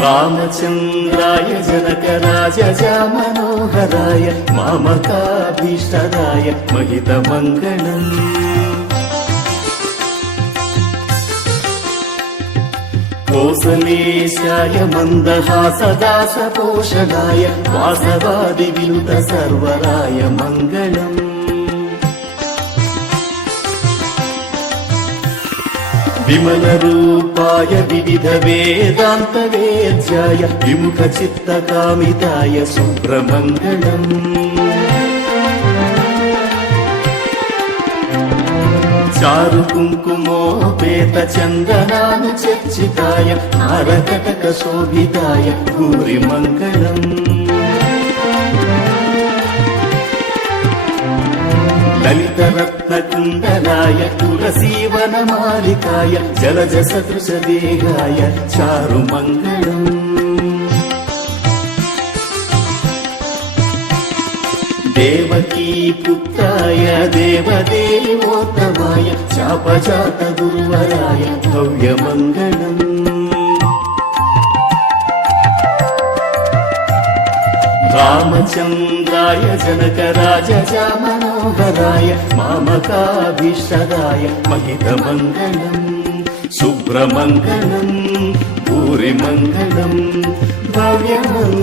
రామచంద్రాయ జనకరాజామనోహరాయ మామకాభీష్టదాయ మహితమంగళం. కోసలేశాయ మందహాసదాసపోషణాయ వాసవాది వినుత సర్వరాయ మంగళం. విమల రూపాయ వివిధ వేదాంత వేద్యాయ విముఖ చిత్త కామితాయ శుభ్రమంగళం. చారు కుంకుమోపేత చందనాను చర్చితాయ హారకటక శోభితాయ భూరి మంగళం. లలిత రత్న కుండలాయ తులసీవనమాలికాయ జలజ సదృశ దేహాయ చారు మంగళం. దేవకీ పుత్రాయ దేవదేవోత్తమాయ చాపజాత గురువరాయ భవ్యమంగళం. రామచంద్రాయ జనకరాజామనోహరాయ మామకాభీష్టదాయ మహితమంగళం. శుభ్రమంగళం భూరిమంగళం భవ్యమంగళం.